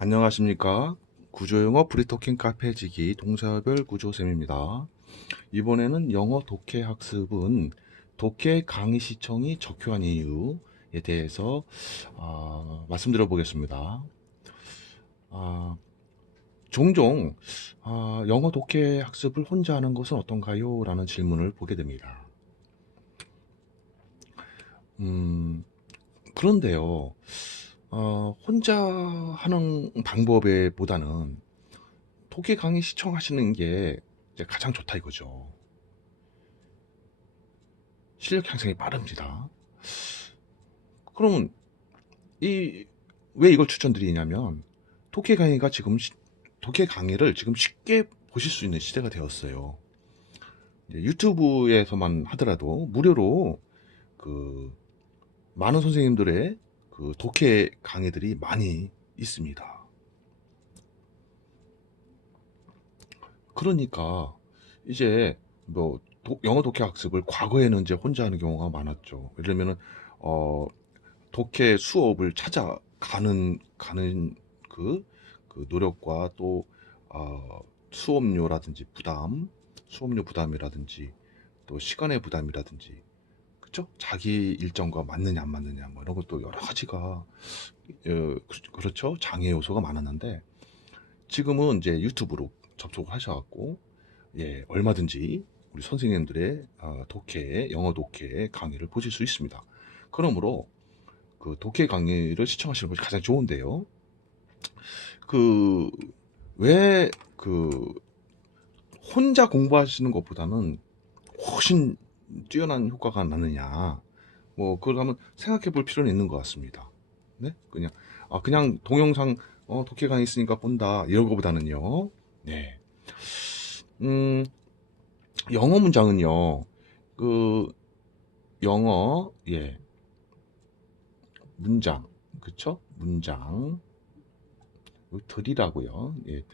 안녕하십니까. 구조영어 프리토킹 카페지기 동사별 구조쌤입니다. 이번에는 영어 독해 학습은 독해 강의 시청이 적효한 이유에 대해서 말씀드려 보겠습니다. 아, 종종 영어 독해 학습을 혼자 하는 것은 어떤가요? 라는 질문을 보게 됩니다. 음, 그런데요, 혼자 하는 방법에 보다는 독해 강의 시청하시는 게 이제 가장 좋다 이거죠. 실력 향상이 빠릅니다. 그러면 이 왜 이걸 추천드리냐면 독해 강의가 독해 강의를 지금 쉽게 보실 수 있는 시대가 되었어요. 이제 유튜브에서만 하더라도 무료로 그 많은 선생님들의 그 독해 강의들이 많이 있습니다. 그러니까 이제 뭐 영어 독해 학습을 과거에는 이제 혼자 하는 경우가 많았죠. 예를 들면은 어 독해 수업을 찾아가는 그, 그 노력과 또 어, 수업료라든지 수업료 부담이라든지 또 시간의 부담이라든지 그쵸? 자기 일정과 맞느냐 안 맞느냐 뭐 이런 것도 여러 가지가 그렇죠? 장애 요소가 많았는데 지금은 이제 유튜브로 접속을 하셔갖고 예 얼마든지 우리 선생님들의 영어 독해 강의를 보실 수 있습니다. 그러므로 그 독해 강의를 시청하시는 것이 가장 좋은데요. 그, 왜, 그, 혼자 공부하시는 것보다는 훨씬 뛰어난 효과가 나느냐. 뭐, 그걸 한번 생각해 볼 필요는 있는 것 같습니다. 네? 그냥 동영상, 독해 강의 있으니까 본다. 이런 것보다는요. 네. 음, 영어 문장은요. 그, 예, 문장. 그쵸? 문장. 들이라고요. 예,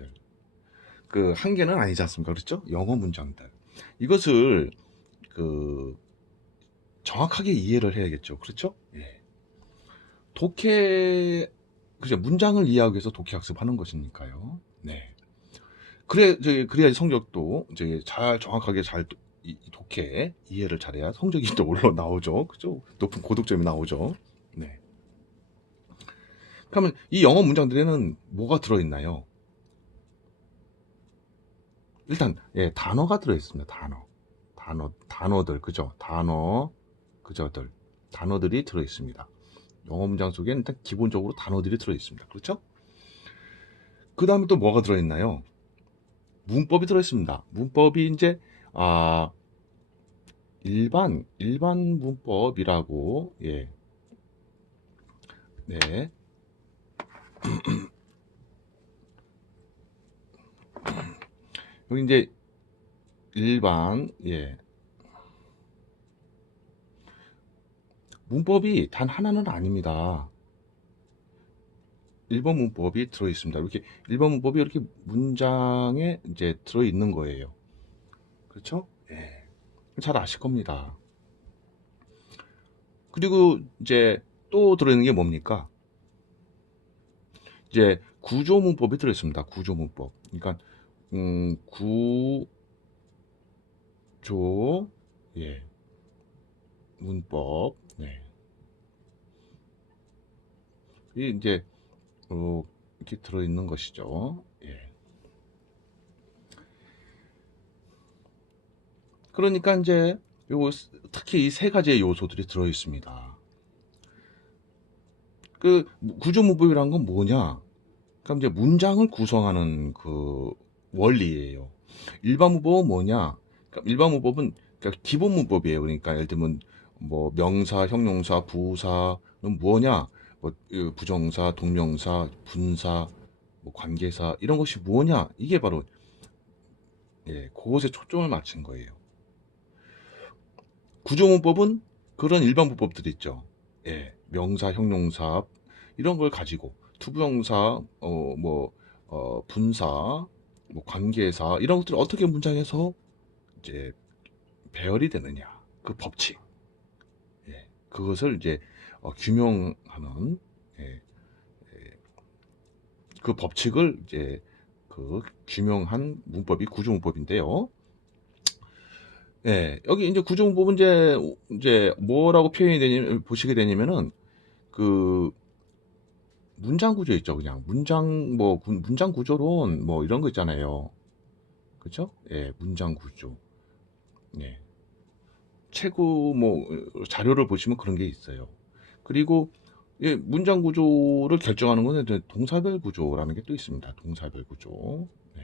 그 한계는 아니지 않습니까? 그렇죠? 영어 문장들. 이것을 그 정확하게 이해를 해야겠죠. 그렇죠? 예. 독해 그죠? 문장을 이해하기 위해서 독해 학습하는 것이니까요. 네. 그래야 성적도 이제 잘 정확하게 독해 이해를 잘해야 성적이 또 올라 나오죠. 그죠? 높은 고득점이 나오죠. 네. 그러면 이 영어 문장들에는 뭐가 들어 있나요? 일단 예, 단어가 들어 있습니다. 단어들 그죠? 그저들 단어들이 들어 있습니다. 영어 문장 속에는 일단 기본적으로 단어들이 들어 있습니다. 그렇죠? 그 다음에 또 뭐가 들어 있나요? 문법이 들어 있습니다. 문법이 이제 아 일반 문법이라고 예. 네. 여기 이제 일반 예. 문법이 단 하나는 아닙니다. 일본 문법이 들어 있습니다. 이렇게 일본 문법이 이렇게 문장에 이제 들어 있는 거예요. 그렇죠? 예. 잘 아실 겁니다. 그리고 이제 또 들어있는 게 뭡니까? 이제 구조문법이 들어있습니다. 구조문법. 그러니까 구조 예 문법 네. 이 이제 이렇게 들어있는 것이죠. 예. 그러니까 이제 요 특히 이 세 가지의 요소들이 들어있습니다. 그 구조문법이란 건 뭐냐? 그럼 이제 문장을 구성하는 그 원리예요. 일반 문법은 뭐냐? 그러니까 일반 문법은 그러니까 기본 문법이에요. 그러니까 예를 들면 뭐 명사, 형용사, 부사는 뭐냐? 뭐 부정사, 동명사, 분사, 뭐 관계사 이런 것이 뭐냐? 이게 바로 예, 그것에 초점을 맞춘 거예요. 구조문법은 그런 일반 문법들이 있죠. 예, 명사, 형용사 이런 걸 가지고 투부정사, 분사, 뭐 관계사 이런 것들을 어떻게 문장에서 이제 배열이 되느냐 그 법칙, 예, 그것을 이제 규명하는 예, 그 법칙을 이제 그 규명한 문법이 구조문법인데요. 예, 여기 이제 구조문법은 이제 뭐라고 표현이 되냐면, 보시게 되냐면은, 그, 문장 구조 있죠, 그냥. 문장 구조론, 뭐, 이런 거 있잖아요. 그쵸? 예, 문장 구조. 예. 최고, 뭐, 자료를 보시면 그런 게 있어요. 그리고, 예, 문장 구조를 결정하는 거는 이제 동사별 구조라는 게 또 있습니다. 동사별 구조. 네.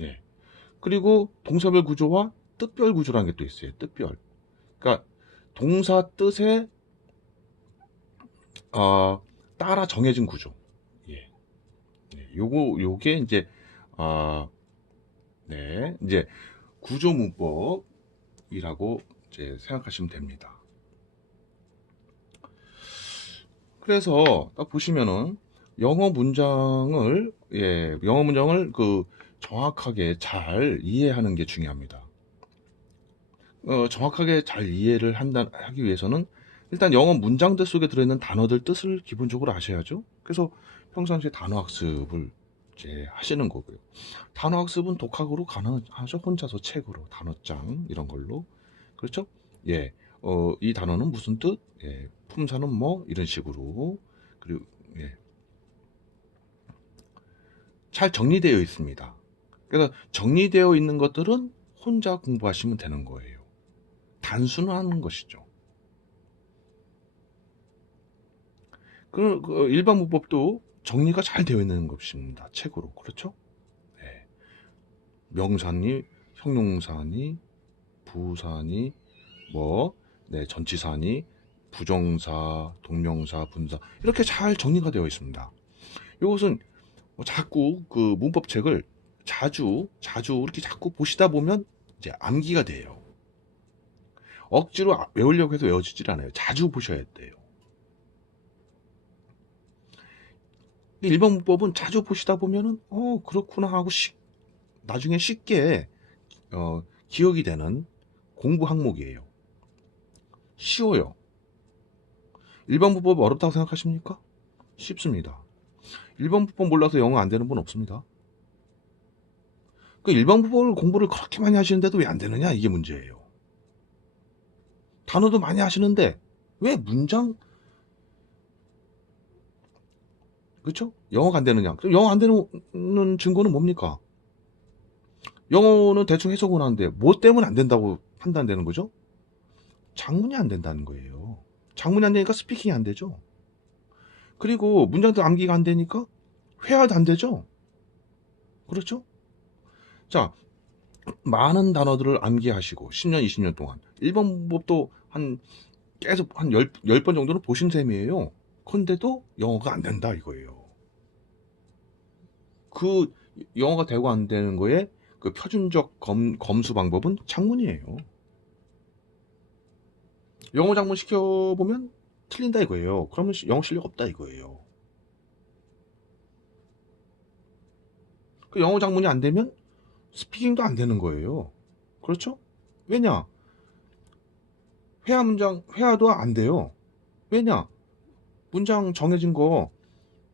예. 그리고 동사별 구조와 뜻별 구조라는 게 또 있어요. 뜻별. 그러니까 동사 뜻에 따라 정해진 구조. 예. 네, 요게 이제 네, 이제 구조 문법이라고 이제 생각하시면 됩니다. 그래서 딱 보시면은 영어 문장을 그 정확하게 잘 이해하는 게 중요합니다. 정확하게 잘 이해를 하기 위해서는 일단 영어 문장들 속에 들어있는 단어들 뜻을 기본적으로 아셔야죠. 그래서 평상시에 단어 학습을 이제 하시는 거고요. 단어 학습은 독학으로 가능하죠. 혼자서 책으로 단어장 이런 걸로. 그렇죠? 예. 이 단어는 무슨 뜻? 예. 품사는 뭐 이런 식으로. 그리고 예. 잘 정리되어 있습니다. 그래서 정리되어 있는 것들은 혼자 공부하시면 되는 거예요. 단순화하는 것이죠. 그 일반 문법도 정리가 잘 되어 있는 것입니다. 책으로. 그렇죠? 네. 명사니, 형용사니, 부사니, 뭐, 네, 전치사니, 부정사, 동명사, 분사 이렇게 잘 정리가 되어 있습니다. 이것은 자꾸 그 문법책을 자주 이렇게 자꾸 보시다 보면 이제 암기가 돼요. 억지로 외우려고 해서 외워지질 않아요. 자주 보셔야 돼요. 일반 문법은 자주 보시다 보면은 그렇구나 하고 나중에 쉽게 기억이 되는 공부 항목이에요. 쉬워요. 일반 문법 어렵다고 생각하십니까? 쉽습니다. 일반 문법 몰라서 영어 안 되는 분 없습니다. 그 일반 문법을 공부를 그렇게 많이 하시는데도 왜 안 되느냐 이게 문제예요. 단어도 많이 하시는데 왜 그렇죠? 영어가 안 되느냐? 그럼 영어 안 되는 증거는 뭡니까? 영어는 대충 해석은 하는데 뭐 때문에 안 된다고 판단되는 거죠? 장문이 안 된다는 거예요. 장문이 안 되니까 스피킹이 안 되죠. 그리고 문장도 암기가 안 되니까 회화도 안 되죠. 그렇죠? 자, 많은 단어들을 암기하시고 10년, 20년 동안 일본 문법도 계속 한 10번 정도는 보신 셈이에요. 근데도 영어가 안 된다 이거예요. 그 영어가 되고 안 되는 거에 그 표준적 검수 방법은 장문이에요. 영어 장문 시켜보면 틀린다 이거예요. 그러면 영어 실력 없다 이거예요. 그 영어 장문이 안 되면 스피킹도 안 되는 거예요. 그렇죠? 왜냐? 회화도 안 돼요. 왜냐? 문장 정해진 거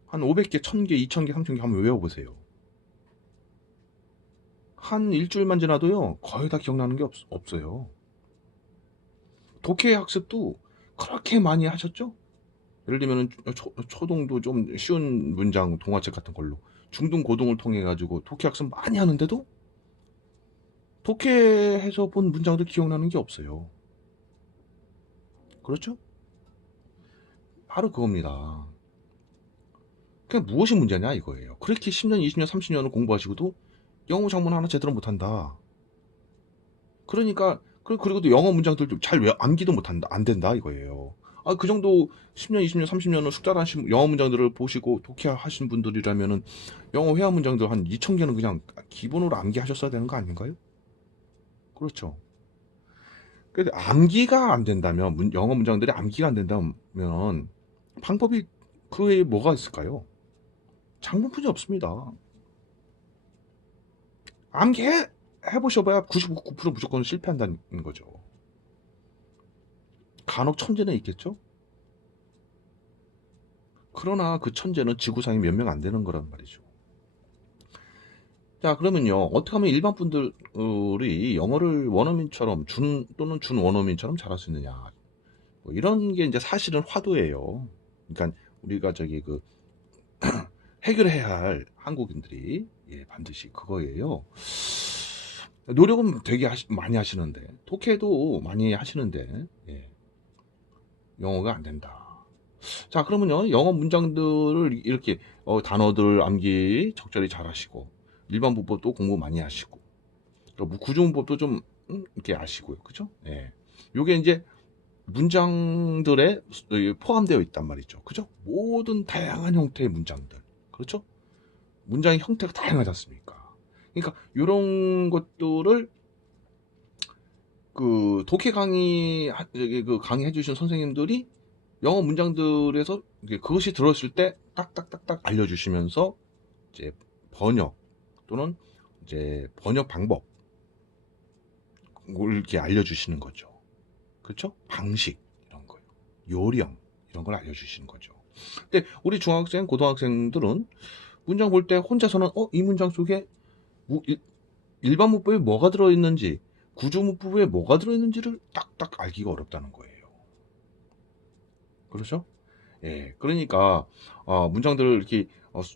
한 500개, 1000개, 2000개, 3000개 한번 외워보세요. 한 일주일만 지나도요, 거의 다 기억나는 게 없어요. 독해 학습도 그렇게 많이 하셨죠? 예를 들면 초동도 좀 쉬운 문장 동화책 같은 걸로 중등 고등을 통해 가지고 독해 학습 많이 하는데도 독해해서 본 문장도 기억나는 게 없어요. 그렇죠? 바로 그겁니다. 그게 무엇이 문제냐 이거예요. 그렇게 10년, 20년, 30년을 공부하시고도 영어 장문 하나 제대로 못한다. 그러니까 그리고 또 영어 문장들도 잘 암기도 못한다. 안 된다 이거예요. 그 정도 10년, 20년, 30년을 숙달하신 영어 문장들을 보시고 독해하신 분들이라면은 영어 회화 문장들 한 2000개는 그냥 기본으로 암기하셨어야 되는 거 아닌가요? 그렇죠. 근데 암기가 안 된다면 영어 문장들이 암기가 안 된다면 방법이 그 외에 뭐가 있을까요? 장문뿐이 없습니다. 해보셔봐야 99% 무조건 실패한다는 거죠. 간혹 천재는 있겠죠? 그러나 그 천재는 지구상에 몇 명 안 되는 거란 말이죠. 자, 그러면요. 어떻게 하면 일반 분들이 영어를 원어민처럼 또는 준원어민처럼 잘할 수 있느냐. 뭐 이런 게 이제 사실은 화두예요. 그러니까 우리가 해결해야 할 한국인들이 반드시 그거예요. 노력은 되게 많이 하시는데, 독해도 많이 하시는데, 영어가 안 된다. 자, 그러면요. 영어 문장들을 이렇게 단어들 암기 적절히 잘 하시고, 일반 문법도 공부 많이 하시고, 뭐 구조문법도 좀 이렇게 아시고요. 그죠? 예. 요게 이제 문장들에 포함되어 있단 말이죠. 그죠? 모든 다양한 형태의 문장들. 그렇죠? 문장의 형태가 다양하지 않습니까? 그러니까 이런 것들을 그 독해 강의해 주신 선생님들이 영어 문장들에서 그것이 들었을 때 딱딱딱딱 알려주시면서 이제 번역 또는 이제 번역 방법을 이렇게 알려주시는 거죠. 그렇죠? 방식 이런 거요. 요령 이런 걸 알려주시는 거죠. 근데 우리 중학생, 고등학생들은 문장 볼 때 혼자서는 이 문장 속에 일반 문법에 뭐가 들어있는지, 구조 문법에 뭐가 들어있는지를 딱딱 알기가 어렵다는 거예요. 그렇죠? 예, 그러니까 문장들을 이렇게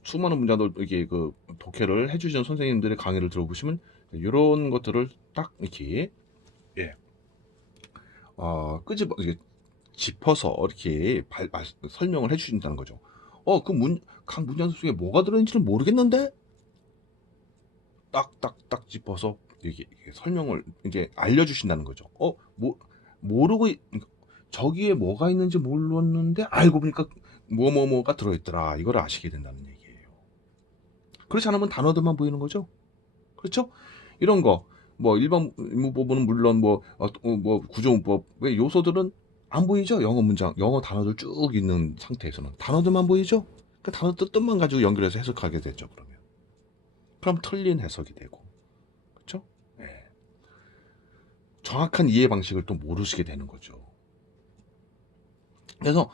수많은 문장들 이렇게 그 독해를 해주시는 선생님들의 강의를 들어보시면 이런 것들을 딱 이렇게 예, 끄집어 이렇게 짚어서 이렇게 설명을 해주신다는 거죠. 각 문장 속에 뭐가 들어있는지를 모르겠는데 딱딱딱 짚어서 이게 설명을 이제 알려주신다는 거죠. 모르고 저기에 뭐가 있는지 몰랐는데 알고 보니까 뭐뭐뭐가 들어있더라. 이걸 아시게 된다는 얘기예요. 그렇지 않으면 단어들만 보이는 거죠. 그렇죠? 이런 거, 뭐 일반 문법은 물론 뭐 구조문법의 요소들은 안 보이죠? 영어 문장, 영어 단어들 쭉 있는 상태에서는 단어들만 보이죠? 그 단어 뜻만 가지고 연결해서 해석하게 되죠. 그럼 틀린 해석이 되고, 그렇죠? 예. 정확한 이해 방식을 또 모르시게 되는 거죠. 그래서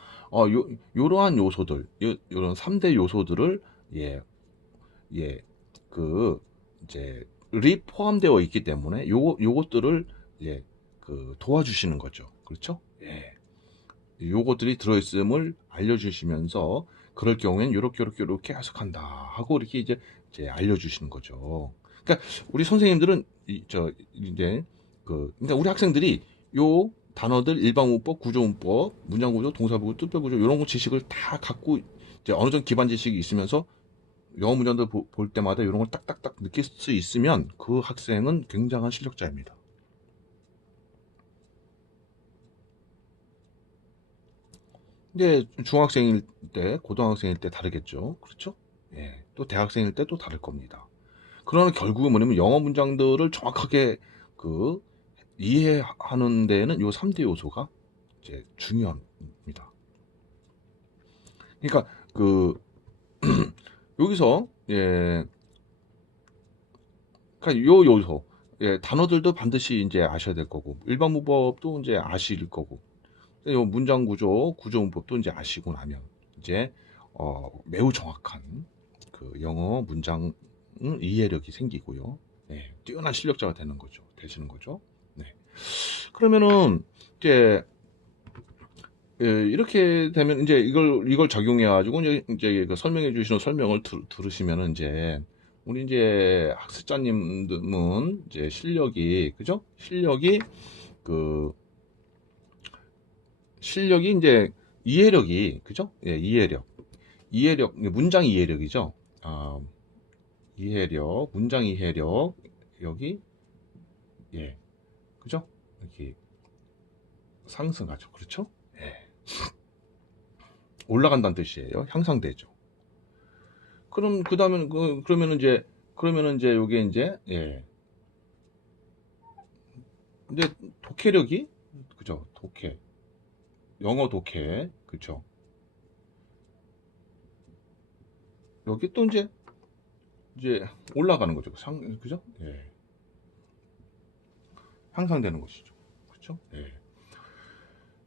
요러한 요소들, 요런 3대 요소들을 예, 예, 그 이제 리 포함되어 있기 때문에 요것들을 도와주시는 거죠. 그렇죠? 예. 요것들이 들어있음을 알려주시면서 그럴 경우엔 요렇게 해석한다 하고 이렇게 이제 알려주시는 거죠. 그러니까 우리 선생님들은 그러니까 우리 학생들이 요 단어들 일반문법, 구조문법, 문장구조, 동사구조, 뜻별구조 이런 거 지식을 다 갖고 이제 어느 정도 기반 지식이 있으면서 영어 문장들 볼 때마다 이런 걸 딱딱딱 느낄 수 있으면 그 학생은 굉장한 실력자입니다. 근데 중학생일 때, 고등학생일 때 다르겠죠. 그렇죠? 예. 또 대학생일 때 또 다를 겁니다. 그러나 결국은 뭐냐면 영어 문장들을 정확하게 그 이해하는 데에는 요 3대 요소가 이제 중요합니다. 그러니까 여기서 그러니까 요 요소 단어들도 반드시 이제 아셔야 될 거고 일반 문법도 이제 아실 거고 요 문장 구조 문법도 이제 아시고 나면 이제 매우 정확한 그 영어 문장 이해력이 생기고요. 네, 뛰어난 실력자가 되시는 거죠. 네. 그러면은 이제 이렇게 되면 이제 이걸 적용해 가지고 이제 그 설명해 주시는 설명을 들으시면은 이제 우리 이제 학습자님은 이제 실력이 그죠? 그 실력이 이제 이해력이 그죠? 예, 이해력 문장 이해력이죠. 아, 이해력 문장 이해력 여기 예 그죠? 이렇게 상승하죠. 그렇죠? 예. 올라간다는 뜻이에요. 향상되죠. 그럼 그러면은 이제 요게 이제 근데 독해력이 그죠? 영어 독해 그죠? 여기 또 이제 올라가는 거죠. 그죠? 향상되는 것이죠. 그렇죠? 예.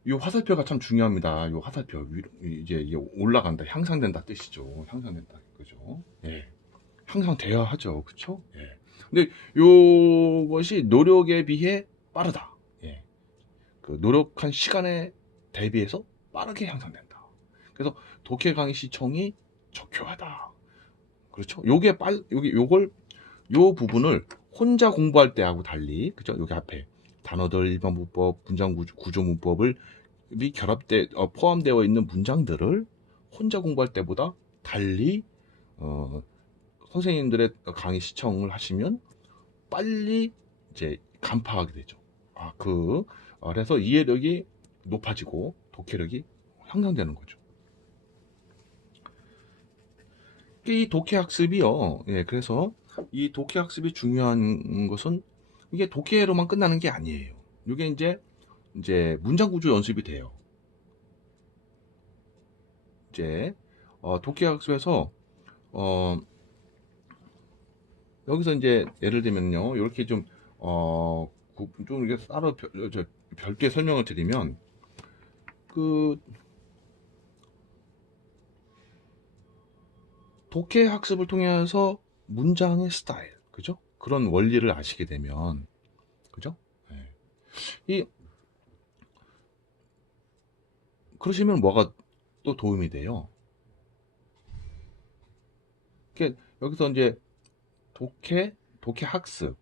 이 화살표가 참 중요합니다. 이 화살표 위로 이제 이게 올라간다, 향상된다 뜻이죠. 향상된다, 그죠? 예, 향상돼야 하죠, 그쵸? 예. 근데 요것이 노력에 비해 빠르다. 예, 그 노력한 시간에 대비해서 빠르게 향상된다. 그래서 독해 강의 시청이 적효하다. 그렇죠? 요걸 요 부분을 혼자 공부할 때하고 달리, 그죠? 여기 앞에 단어들, 일반 문법, 문장 구조 문법을 포함되어 있는 문장들을 혼자 공부할 때보다 달리 선생님들의 강의 시청을 하시면 빨리 이제 간파하게 되죠. 그래서 이해력이 높아지고 독해력이 향상되는 거죠. 이 독해 학습이요. 예, 그래서 이 독해 학습이 중요한 것은 이게 독해로만 끝나는 게 아니에요. 이게 이제 문장 구조 연습이 돼요. 이제 독해 학습에서 여기서 이제 예를 들면요, 이렇게 좀 이렇게 따로 별도의 설명을 드리면 그 독해 학습을 통해서 문장의 스타일, 그죠? 그런 원리를 아시게 되면, 그죠? 네. 그러시면 뭐가 또 도움이 돼요? 여기서 이제 독해 학습을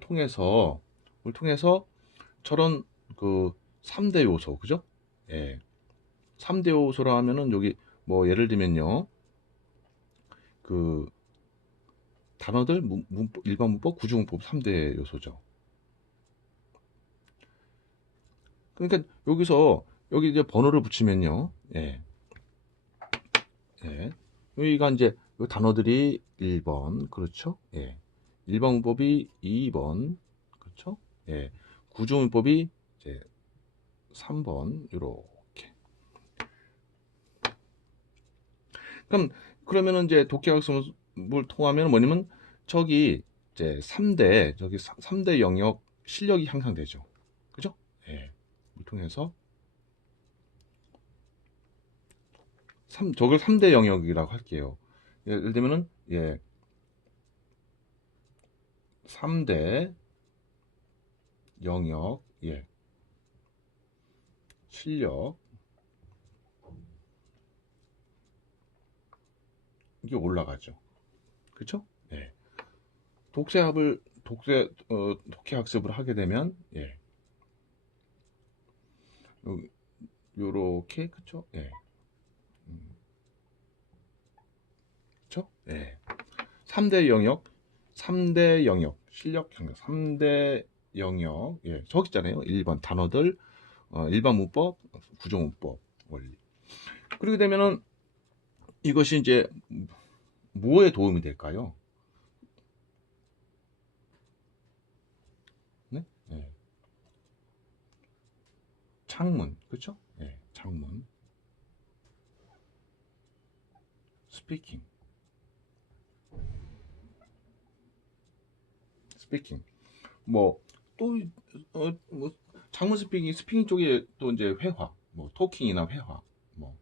통해서 저런 그 3대 요소, 그죠? 예. 3대 요소라 하면은 여기 뭐 예를 들면요. 그 단어들, 일반 문법, 구조 문법 3대 요소죠. 그러니까 여기 이제 번호를 붙이면요. 예. 예. 여기가 이제 요 단어들이 1번, 그렇죠? 예. 일반 문법이 2번, 그렇죠? 예. 구조 문법이 이제 3번, 요렇게. 그러면은 이제 독해 학습을 통하면 뭐냐면 저기 이제 3대 영역 실력이 향상되죠. 그죠? 예. 을 통해서 저걸 3대 영역이라고 할게요. 예를 들면은 예. 3대 영역, 예. 실력 이게 올라가죠. 그렇죠? 예. 독해 학습을 하게 되면 예. 요렇게, 그쵸? 예. 그쵸? 예. 3대 영역, 실력 향상, 3대 영역, 예. 저기 있잖아요. 1번 단어들, 일반 문법, 구조 문법, 원리. 그렇게 되면은 이것이 이제 뭐에 도움이 될까요? 네? 예. 창문, 그쵸? 예. 창문. 스피킹. 뭐, 또, 뭐, 장문 스피킹 쪽에 또 이제 회화, 뭐, 토킹이나 회화, 뭐,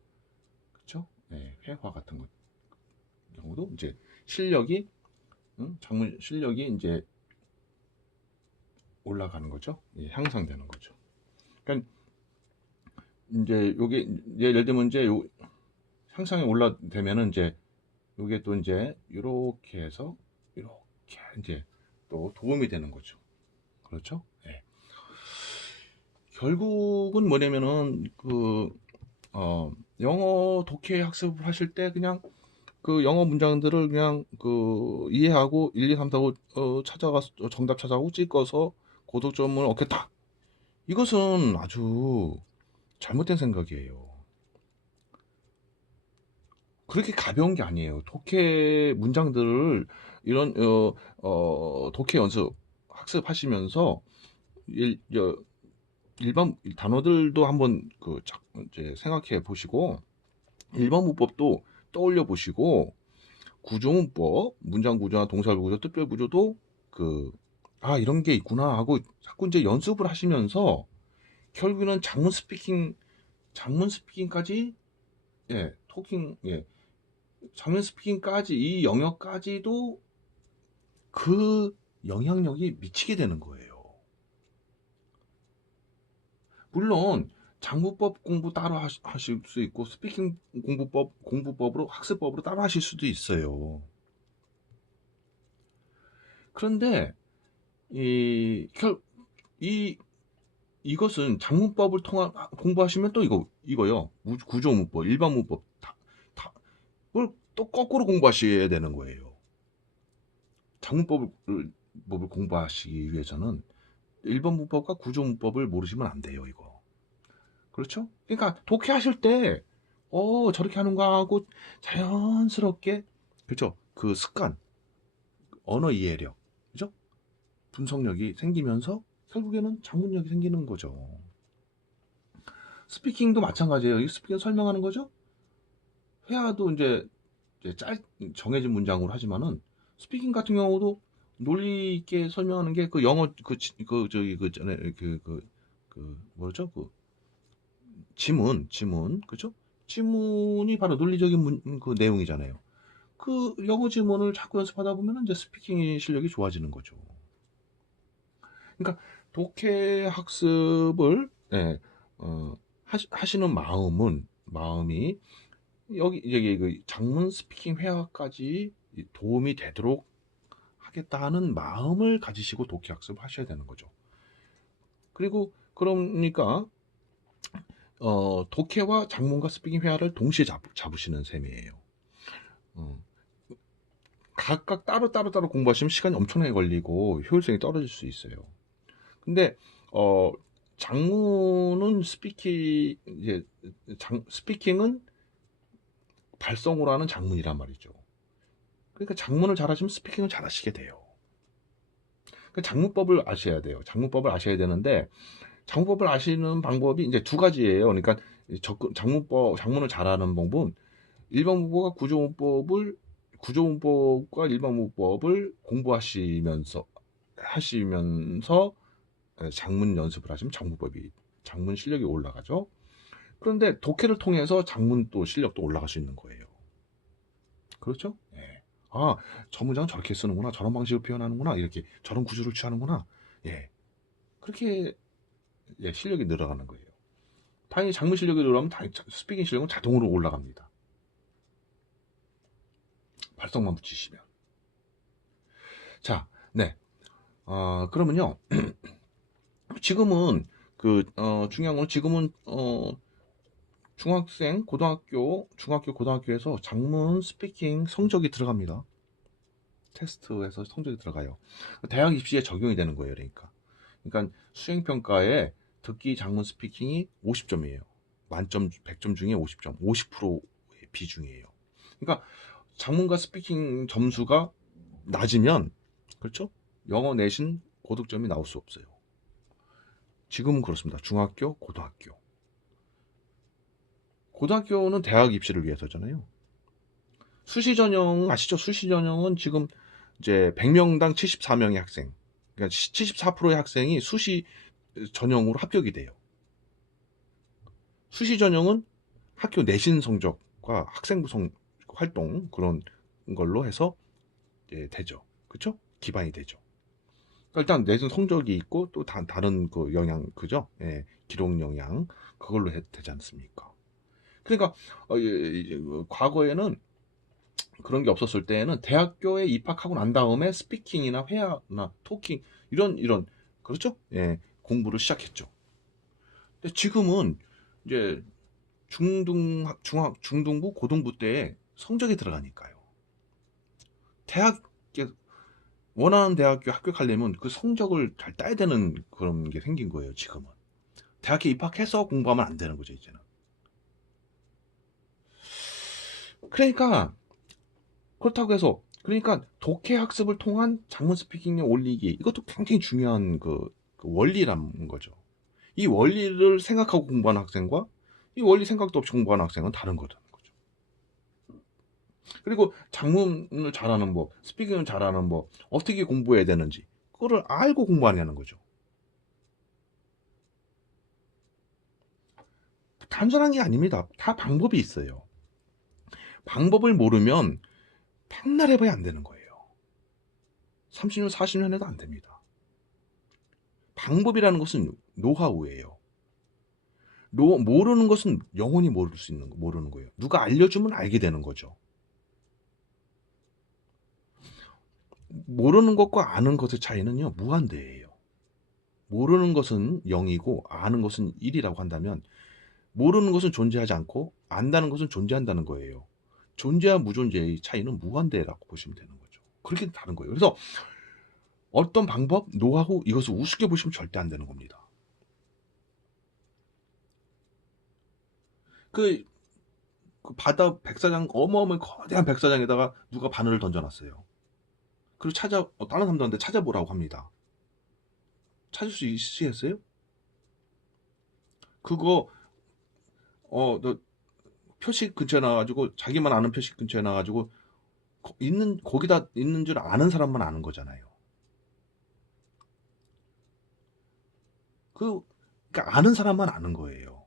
그쵸? 네, 회화 같은 경우도 이제 실력이, 장문 실력이 이제 올라가는 거죠. 예, 향상되는 거죠. 그러니까 이제 요게, 예를 들면 이제 향상이 올라되면은 이제 요게 또 이제 이렇게 해서 이렇게 이제 또 도움이 되는 거죠. 그렇죠? 예. 결국은 뭐냐면은 영어 독해 학습을 하실 때 그냥 그 영어 문장들을 그냥 이해하고 1, 2, 3, 4, 5 찾아가서 정답 찾아오고 찍어서 고득점을 얻겠다. 이것은 아주 잘못된 생각이에요. 그렇게 가벼운 게 아니에요. 독해 문장들을 이런 독해 연습 학습하시면서 일반 단어들도 한번 이제 생각해 보시고 일반 문법도 떠올려 보시고 구조 문법, 문장 구조나 동사 구조, 뜻별 구조도 아, 이런 게 있구나 하고 자꾸 이제 연습을 하시면서 결국에는 장문 스피킹까지, 예, 토킹, 예, 장문 스피킹까지 이 영역까지도 그 영향력이 미치게 되는 거예요. 물론 장문법 공부 따로 하실 수 있고 스피킹 공부법으로 학습법으로 따로 하실 수도 있어요. 그런데 이, 이 이것은 장문법을 통한 공부하시면 또 이거요. 구조문법, 일반문법 그걸 또 거꾸로 공부하셔야 되는 거예요. 장문법을 공부하시기 위해서는 일반문법과 구조문법을 모르시면 안 돼요, 이거. 그렇죠? 그러니까 독해하실 때 저렇게 하는가 하고 자연스럽게, 그렇죠? 그 습관, 언어 이해력, 그죠? 분석력이 생기면서 결국에는 장문력이 생기는 거죠. 스피킹도 마찬가지예요. 이 스피킹 설명하는 거죠? 회화도 이제 정해진 문장으로 하지만은 스피킹 같은 경우도 논리 있게 설명하는 게 그 영어 저기 그 전에 뭐죠? 그 지문 그죠? 지문이 바로 논리적인 그 내용이잖아요. 그 영어 지문을 자꾸 연습하다 보면 이제 스피킹 실력이 좋아지는 거죠. 그러니까 독해 학습을, 예, 하시는 마음이 여기 그 장문 스피킹 회화까지 도움이 되도록 하겠다 하는 마음을 가지시고 독해 학습을 하셔야 되는 거죠. 그리고 그러니까 독해와 장문과 스피킹 회화를 동시에 잡으시는 셈이에요. 어, 각각 따로 공부하시면 시간이 엄청나게 걸리고 효율성이 떨어질 수 있어요. 근데 어, 장문은 스피킹은 발성으로 하는 장문이란 말이죠. 그러니까 장문을 잘하시면 스피킹을 잘하시게 돼요. 그 장문법을 아셔야 돼요. 장문법을 아셔야 되는데 장문법을 아시는 방법이 이제 두 가지예요. 그러니까 장문을 잘하는 방법은 일반문법과 구조문법과 일반문법을 하시면서 장문 연습을 하시면 장문 실력이 올라가죠. 그런데 독해를 통해서 장문 또 실력도 올라갈 수 있는 거예요. 그렇죠? 예. 아, 저 문장은 저렇게 쓰는구나. 저런 방식으로 표현하는구나. 이렇게 저런 구조를 취하는구나. 예. 그렇게, 예, 실력이 늘어가는 거예요. 당연히 장문 실력이 늘어가면 당연히 스피킹 실력은 자동으로 올라갑니다. 발성만 붙이시면. 자, 네. 그러면요. 지금은 중요한 건 지금은 중학교, 고등학교에서 장문 스피킹 성적이 들어갑니다. 테스트에서 성적이 들어가요. 대학 입시에 적용이 되는 거예요, 그러니까 수행평가에 듣기 장문 스피킹이 50점이에요. 만점 100점 중에 50점, 50%의 비중이에요. 그러니까 장문과 스피킹 점수가 낮으면, 그렇죠? 영어 내신 고득점이 나올 수 없어요. 지금은 그렇습니다. 중학교, 고등학교는 대학 입시를 위해서잖아요. 수시 전형 아시죠? 수시 전형은 지금 이제 100명당 74명의 학생, 그러니까 74%의 학생이 수시 전형으로 합격이 돼요. 수시 전형은 학교 내신 성적과 학생부 활동 그런 걸로 해서 되죠. 그렇죠? 기반이 되죠. 그러니까 일단 내신 성적이 있고 또 다른 그 영향, 그죠? 예, 기록 영향 그걸로 되지 않습니까? 그러니까 과거에는 그런 게 없었을 때에는 대학교에 입학하고 난 다음에 스피킹이나 회화나 토킹 이런 그렇죠? 예, 공부를 시작했죠. 근데 지금은 이제 중등부, 고등부 때에 성적이 들어가니까요. 대학 원하는 대학교 합격하려면 그 성적을 잘 따야 되는 그런 게 생긴 거예요, 지금은. 대학에 입학해서 공부하면 안 되는 거죠, 이제는. 그러니까 그렇다고 해서 그러니까 독해 학습을 통한 장문 스피킹에 올리기 이것도 굉장히 중요한 그 원리라는 거죠. 이 원리를 생각하고 공부하는 학생과 이 원리 생각도 없이 공부하는 학생은 다른 거라는 거죠. 그리고 장문을 잘하는 법, 스피킹을 잘하는 법, 어떻게 공부해야 되는지 그거를 알고 공부하냐는 거죠. 단순한 게 아닙니다. 다 방법이 있어요. 방법을 모르면 백날 해봐야 안 되는 거예요. 30년, 40년 해도 안 됩니다. 방법이라는 것은 노하우예요. 모르는 것은 영원히 모르는 거예요. 누가 알려주면 알게 되는 거죠. 모르는 것과 아는 것의 차이는요, 무한대예요. 모르는 것은 0이고 아는 것은 1이라고 한다면, 모르는 것은 존재하지 않고 안다는 것은 존재한다는 거예요. 존재와 무존재의 차이는 무한대라고 보시면 되는 거죠. 그렇게 다른 거예요. 그래서 어떤 방법, 노하우, 이것을 우습게 보시면 절대 안 되는 겁니다. 그 바다 백사장, 어마어마한 거대한 백사장에다가 누가 바늘을 던져놨어요. 그리고 다른 사람들한테 찾아보라고 합니다. 찾을 수 있으시겠어요? 그거, 너 표식 근처에 나가지고, 자기만 아는 표식 근처에 나가지고, 거기다 있는 줄 아는 사람만 아는 거잖아요. 그러니까 아는 사람만 아는 거예요.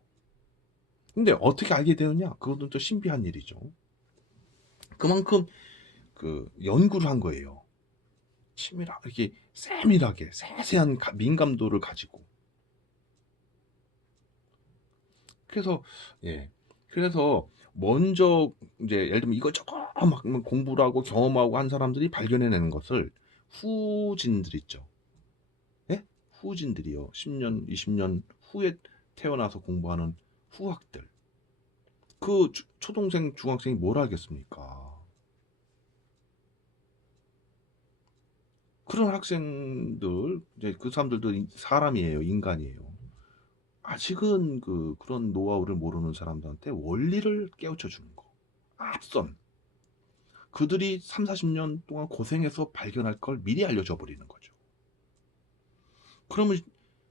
근데 어떻게 알게 되었냐? 그것도 또 신비한 일이죠. 그만큼 연구를 한 거예요. 이렇게 세밀하게 세세한 민감도를 가지고. 그래서 예, 그래서 먼저 이제 예를 들면 이것저것 막 공부를 하고 경험하고 한 사람들이 발견해내는 것을 후진들 있죠. 예? 후진들이요. 10년, 20년 후에 태어나서 공부하는 후학들. 초동생, 중학생이 뭘 알겠습니까? 그런 학생들, 이제 그 사람들도 사람이에요, 인간이에요. 아직은 그런 노하우를 모르는 사람들한테 원리를 깨우쳐 주는 거. 앞선. 그들이 3, 40년 동안 고생해서 발견할 걸 미리 알려줘 버리는 거죠. 그러면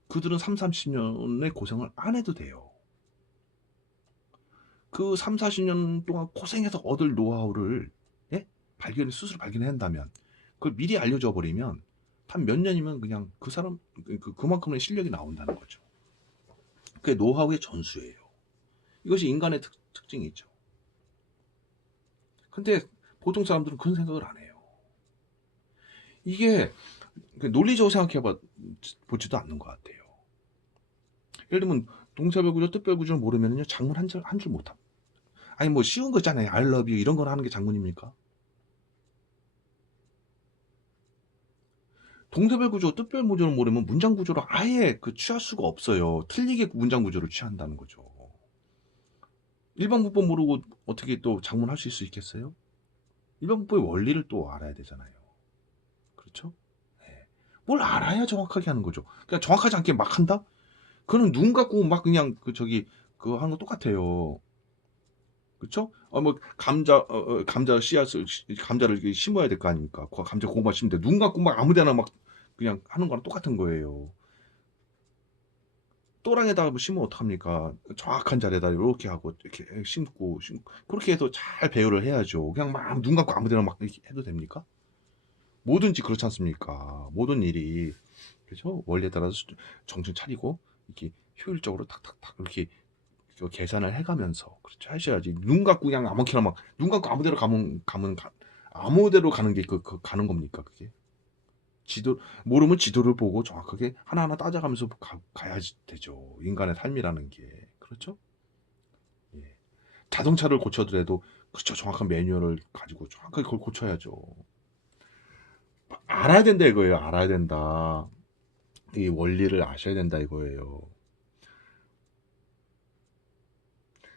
그들은 3, 30년의 고생을 안 해도 돼요. 그 3, 40년 동안 고생해서 얻을 노하우를, 예? 스스로 발견해야 한다면, 그걸 미리 알려줘 버리면, 한 몇 년이면 그냥 그 사람, 그만큼의 실력이 나온다는 거죠. 그게 노하우의 전수예요. 이것이 인간의 특징이죠. 근데 보통 사람들은 그런 생각을 안 해요. 이게 논리적으로 생각해 보지도 않는 것 같아요. 예를 들면 동사별 구조, 뜻별 구조를 모르면요, 장문 한 줄 못함. 아니 뭐 쉬운 거 있잖아요. I love you 이런 걸 하는 게 장문입니까? 동사별 구조, 뜻별 구조를 모르면 문장 구조를 아예 취할 수가 없어요. 틀리게 문장 구조를 취한다는 거죠. 일반 문법 모르고 어떻게 또 장문할 수 있겠어요? 일반 문법의 원리를 또 알아야 되잖아요. 그렇죠? 네. 뭘 알아야 정확하게 하는 거죠. 그냥 정확하지 않게 막 한다? 그거는 눈 갖고 막 그냥 그거 하는 거 똑같아요. 그쵸? 뭐 감자 감자를 이렇게 심어야 될 거 아닙니까? 감자 고구마 심는데 눈 갖고 막 아무데나 막 그냥 하는 거랑 똑같은 거예요. 또랑에다가 뭐 심으면 어떡합니까? 정확한 자리에다 이렇게 하고 이렇게 심고 그렇게 해서 잘 배열을 해야죠. 그냥 막 눈 갖고 아무데나 막 이렇게 해도 됩니까? 뭐든지 그렇지 않습니까? 모든 일이 그죠? 원리에 따라서 정신 차리고 이렇게 효율적으로 탁탁탁 이렇게 계산을 해가면서 그렇죠 하셔야지. 눈 갖고 그냥 아무렇게나 막 눈 갖고 아무데로 아무데로 가는 게 가는 겁니까 그게? 모르면 지도를 보고 정확하게 하나하나 따져가면서 가야지 되죠. 인간의 삶이라는 게 그렇죠? 예. 자동차를 고쳐더라도 그렇죠. 정확한 매뉴얼을 가지고 정확하게 그걸 고쳐야죠. 알아야 된다 이거예요. 알아야 된다. 이 원리를 아셔야 된다 이거예요.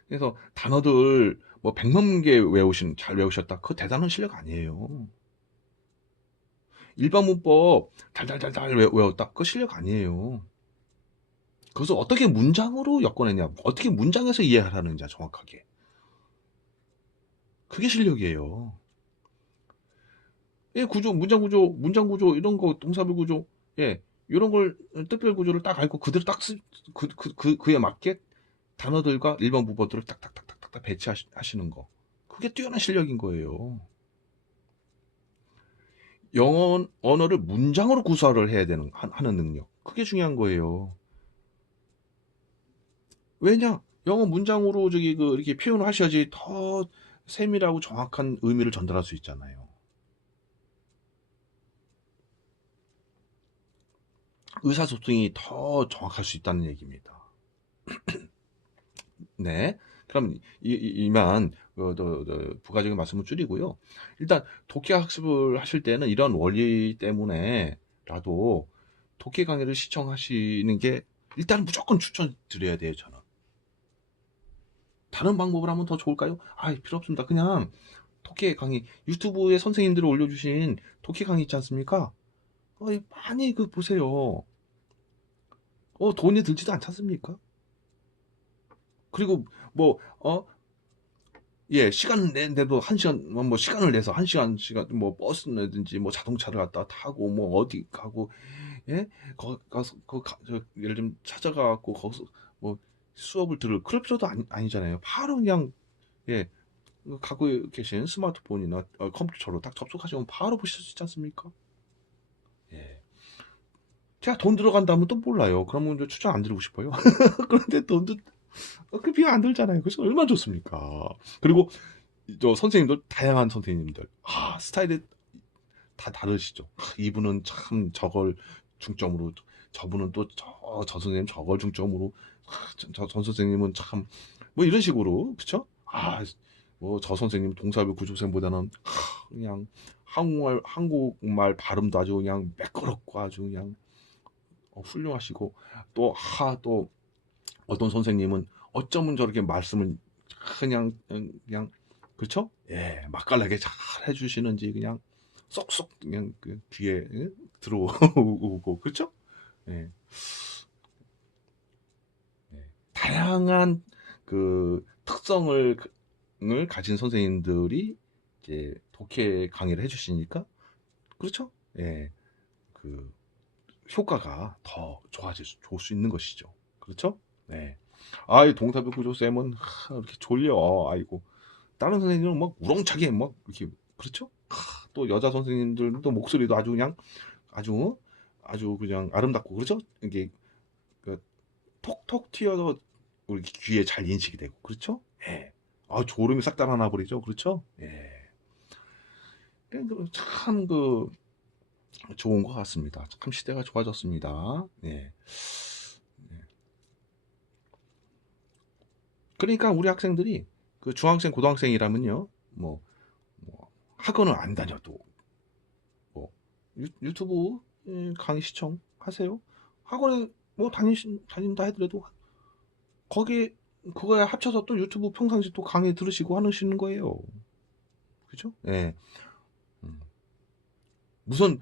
그래서 단어들 뭐 100만 개 잘 외우셨다. 그거 대단한 실력 아니에요. 일반 문법 달달달달 외웠다. 그거 실력 아니에요. 그것을 어떻게 문장으로 엮어내냐. 어떻게 문장에서 이해하라는지 정확하게. 그게 실력이에요. 예, 문장 구조, 이런 거, 동사별 구조, 예, 이런 걸, 뜻별 구조를 딱 알고 그대로 그에 맞게 단어들과 일반 문법들을 딱딱딱딱딱 배치하시는 거. 그게 뛰어난 실력인 거예요. 영어 언어를 문장으로 구사를 해야 하는 능력. 그게 중요한 거예요. 왜냐? 영어 문장으로 이렇게 표현을 하셔야지 더 세밀하고 정확한 의미를 전달할 수 있잖아요. 의사소통이 더 정확할 수 있다는 얘기입니다. 네. 그럼 이만 부가적인 말씀을 줄이고요. 일단 독해 학습을 하실 때는 이런 원리 때문에라도 독해 강의를 시청하시는 게 일단 무조건 추천드려야 돼요, 저는. 다른 방법을 하면 더 좋을까요? 필요 없습니다. 그냥 독해 강의, 유튜브에 선생님들이 올려주신 독해 강의 있지 않습니까? 많이 보세요. 돈이 들지도 않지 않습니까? 그리고 뭐, 예, 시간 내도 한 시간, 뭐, 시간을 내서 한 시간, 뭐, 버스라든지, 뭐, 자동차를 갖다 타고, 뭐, 어디 가고, 예? 가서, 예를 들면 찾아가갖고, 거기서, 뭐, 수업을 그럴 필요도 아니잖아요. 바로 그냥, 예, 갖고 계신 스마트폰이나 컴퓨터로 딱 접속하시면 바로 보실 수 있지 않습니까? 예. 제가 돈 들어간다면 또 몰라요. 그러면 이제 추천 안 드리고 싶어요. 그런데 돈도, 그 비용 안 들잖아요. 그래서 얼마나 좋습니까? 그리고, 저 선생님들, 다양한 선생님들. 스타일이 다 다르시죠. 이분은 참 저걸 중점으로, 저분은 또 저 선생님 저걸 중점으로, 전 선생님은 참, 뭐 이런 식으로, 그쵸? 뭐 저 선생님 동사별 구조생보다는 그냥 한국말 발음도 아주 그냥 매끄럽고 아주 그냥 훌륭하시고, 또 어떤 선생님은 어쩌면 저렇게 말씀을 그냥 그렇죠? 예, 맛깔나게 잘 해주시는지 그냥 쏙쏙 그냥 귀에 들어오고 그렇죠? 예, 예. 다양한 특성을 가진 선생님들이 이제 독해 강의를 해주시니까 그렇죠? 예, 그 효과가 더 좋을 수 있는 것이죠. 그렇죠? 네. 이 동사별 구조쌤은 이렇게 졸려. 아이고. 다른 선생님은 막 우렁차게 막 이렇게 그렇죠? 또 여자 선생님들도 목소리도 아주 아주 그냥 아름답고 그렇죠? 이게 그 톡톡 튀어서 우리 귀에 잘 인식이 되고 그렇죠? 예. 졸음이 싹 달아나 버리죠. 그렇죠? 예. 참 좋은 것 같습니다. 참 시대가 좋아졌습니다. 예. 그러니까 우리 학생들이 중학생, 고등학생이라면요, 학원을 안 다녀도 뭐 유튜브 강의 시청하세요. 학원에 뭐 다닌다 하더라도 그거에 합쳐서 또 유튜브 평상시 또 강의 들으시고 하시는 거예요. 그죠? 예. 무슨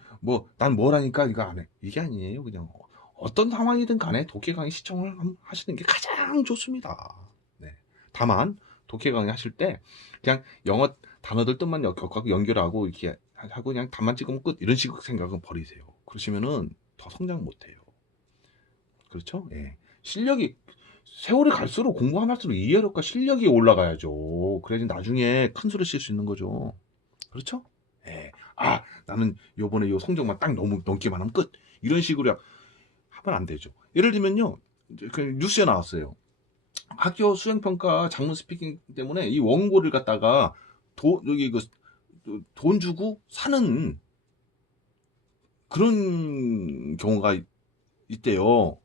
난 뭘 하니까 이거 안 해. 이게 아니에요. 그냥 어떤 상황이든 간에 독해 강의 시청을 하시는 게 가장 좋습니다. 네. 다만 독해 강의 하실 때 그냥 영어 단어들 뜻만 연결하고 이렇게 하고 그냥 답만 찍으면 끝 이런 식으로 생각은 버리세요. 그러시면은 더 성장 못해요. 그렇죠? 예. 실력이 세월이 갈수록 공부하면 할수록 이해력과 실력이 올라가야죠. 그래야지 나중에 큰 소리 칠 수 있는 거죠. 그렇죠? 예. 나는 요번에 요 성적만 딱 넘기만 하면 끝. 이런 식으로 하면 안 되죠. 예를 들면요. 뉴스에 나왔어요. 학교 수행평가 장문 스피킹 때문에 이 원고를 갖다가 돈 주고 사는 그런 경우가 있대요.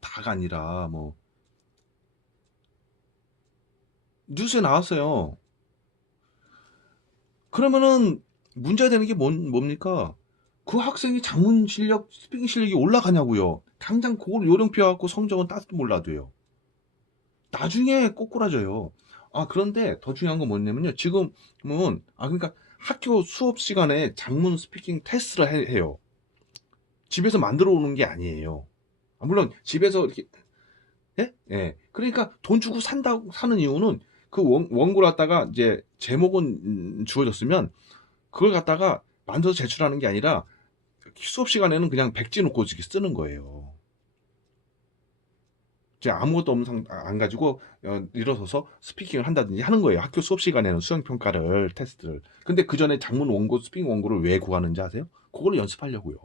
다가 아니라 뉴스에 나왔어요. 그러면은 문제가 되는 게 뭡니까? 그 학생이 장문 실력, 스피킹 실력이 올라가냐고요. 당장 그걸 요령표 갖고 성적은 따도 몰라도요. 나중에 꼬꾸라져요. 그런데 더 중요한 건 뭐냐면요. 지금은 그러니까 학교 수업 시간에 장문 스피킹 테스트를 해요. 집에서 만들어 오는 게 아니에요. 물론 집에서 이렇게 예? 예. 그러니까 돈 주고 사는 이유는 그 원고를 갖다가 이제 제목은 주어졌으면 그걸 갖다가 만들어서 제출하는 게 아니라 수업 시간에는 그냥 백지 놓고 이렇게 쓰는 거예요. 제가 아무것도 없는 안 가지고 일어서서 스피킹을 한다든지 하는 거예요. 학교 수업 시간에는 수행 평가를 테스트를. 근데 그 전에 장문 원고, 스피킹 원고를 왜 구하는지 아세요? 그거를 연습하려고요.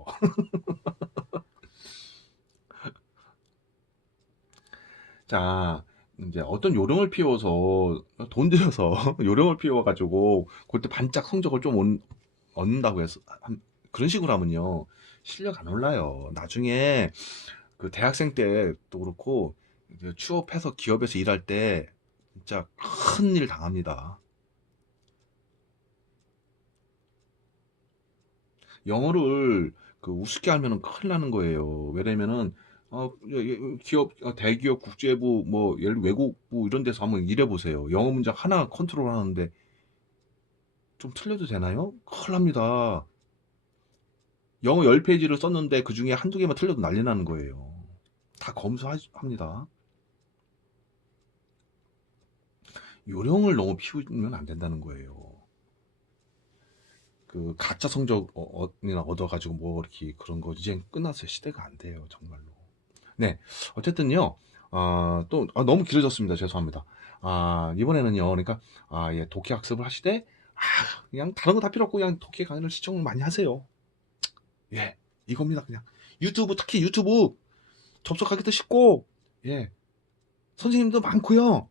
자, 이제 어떤 요령을 피워서 돈 들여서 요령을 피워가지고 그때 반짝 성적을 좀 얻는다고 해서 그런 식으로 하면요 실력 안 올라요. 나중에 그 대학생 때도 그렇고 이제 취업해서 기업에서 일할 때 진짜 큰일 당합니다. 영어를 그 우습게 하면은 큰일 나는 거예요. 왜냐면은 기업 대기업 국제부 뭐 예를 외국부 이런 데서 한번 일해 보세요. 영어 문장 하나 컨트롤 하는데 좀 틀려도 되나요? 큰일 납니다. 영어 10페이지를 썼는데 그 중에 한두 개만 틀려도 난리 나는 거예요. 다 검수합니다. 요령을 너무 피우면 안 된다는 거예요. 그 가짜 성적이나 얻어가지고 뭐 이렇게 그런 거 이제 끝났어요. 시대가 안 돼요. 정말로. 네. 어쨌든요. 너무 길어졌습니다. 죄송합니다. 이번에는요. 그러니까 예, 독해 학습을 하시되 그냥 다른 거 다 필요 없고 그냥 독해 강의를 시청을 많이 하세요. 예. 이겁니다. 그냥 유튜브 특히 유튜브 접속하기도 쉽고 예. 선생님도 많고요.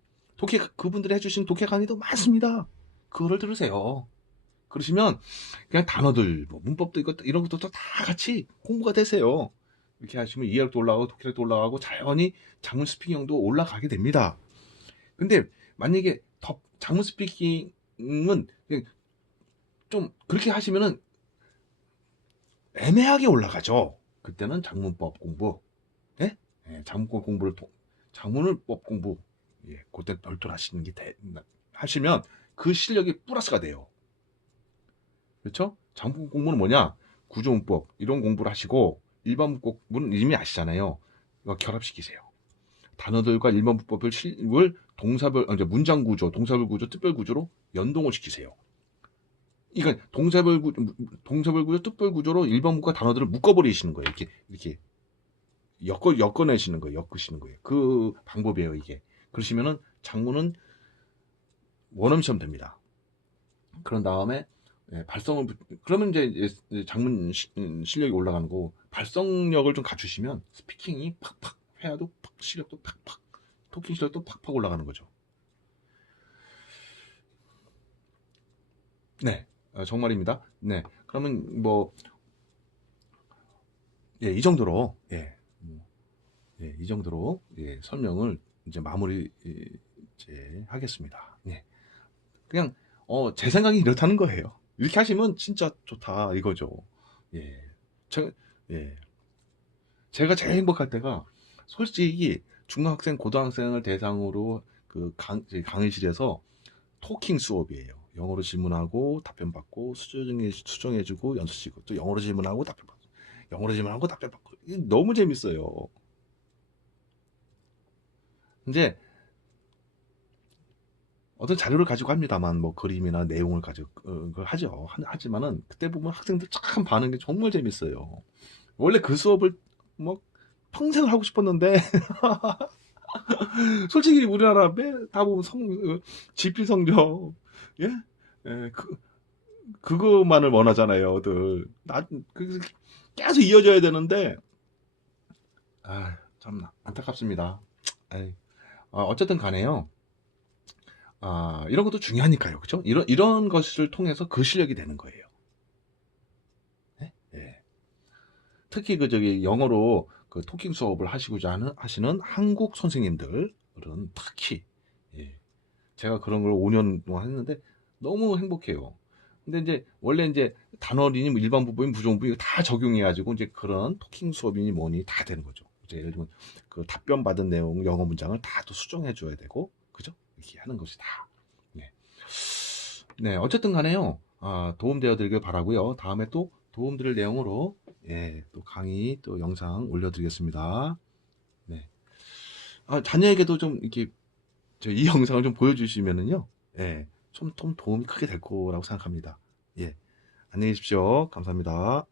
그분들이 해주신 독해 강의도 많습니다. 그거를 들으세요. 그러시면 그냥 단어들, 뭐 문법도 이런 것도 다 같이 공부가 되세요. 이렇게 하시면 이해력도 올라가고 독해력도 올라가고 자연히 장문 스피킹도 올라가게 됩니다. 근데 만약에 장문 스피킹은 그냥 좀 그렇게 하시면은 애매하게 올라가죠. 그때는 장문법 공부, 예? 예, 장문법 공부를 장문을법 공부, 예, 그때 별도로 하시는 게 하시면 그 실력이 플러스가 돼요. 그렇죠? 장문 공부는 뭐냐? 구조문법 이런 공부를 하시고 일반 문법은 이미 아시잖아요. 이거 결합시키세요. 단어들과 일반 문법을 동사별 이제 문장 구조, 동사별 구조, 특별 구조로 연동을 시키세요. 그러니까 동사별 구조, 특별 구조로 일반 문과 단어들을 묶어버리시는 거예요. 이렇게 엮어내시는 거예요. 엮으시는 거예요. 그 방법이에요, 이게. 그러시면은 장문은 원어민처럼 됩니다. 그런 다음에 그러면 이제 장문 실력이 올라가는 거고 발성력을 좀 갖추시면 스피킹이 팍팍 회화도 팍 실력도 팍팍 토킹 실력도 팍팍 올라가는 거죠. 네, 정말입니다. 네, 그러면 뭐 예, 이 정도로 이 정도로 설명을 이제 마무리 이제 하겠습니다. 네, 그냥 제 생각이 이렇다는 거예요. 이렇게 하시면 진짜 좋다 이거죠. 예, 제, 예, 제가 제일 행복할 때가 솔직히 중학생, 고등학생을 대상으로 그 강의실에서 토킹 수업이에요. 영어로 질문하고 답변받고 수정해주고 연습시키고 또 영어로 질문하고 답변받고 영어로 질문하고 답변받고 이게 너무 재밌어요. 이제 어떤 자료를 가지고 합니다만 뭐 그림이나 내용을 가지고 그걸 하죠. 하지만은 그때 보면 학생들 참 반응이 정말 재밌어요. 원래 그 수업을 뭐 평생 하고 싶었는데 솔직히 우리나라 다 보면 지필 성적 예? 예, 그거만을 원하잖아요,들. 계속 이어져야 되는데 참 안타깝습니다. 아이, 어쨌든 간에요. 이런 것도 중요하니까요, 그죠? 이런 것을 통해서 그 실력이 되는 거예요. 네? 예. 특히 영어로 그 토킹 수업을 하시는 한국 선생님들은 특히 예. 제가 그런 걸 5년 동안 했는데 너무 행복해요. 근데 이제 원래 이제 단어리니 뭐 일반 부분인 부정 부분 다 적용해가지고 이제 그런 토킹 수업이니 뭐니 다 되는 거죠. 이제 예를 들면 그 답변 받은 내용 영어 문장을 다 또 수정해 줘야 되고 그죠? 이렇게 하는 것이 다. 네. 네, 어쨌든 간에요. 도움되어 드리길 바라고요. 다음에 또 도움드릴 내용으로 또 강의 또 영상 올려드리겠습니다. 네. 자녀에게도 좀 이렇게 이 영상을 좀 보여주시면은요, 좀 도움이 크게 될 거라고 생각합니다. 예. 안녕히 계십시오. 감사합니다.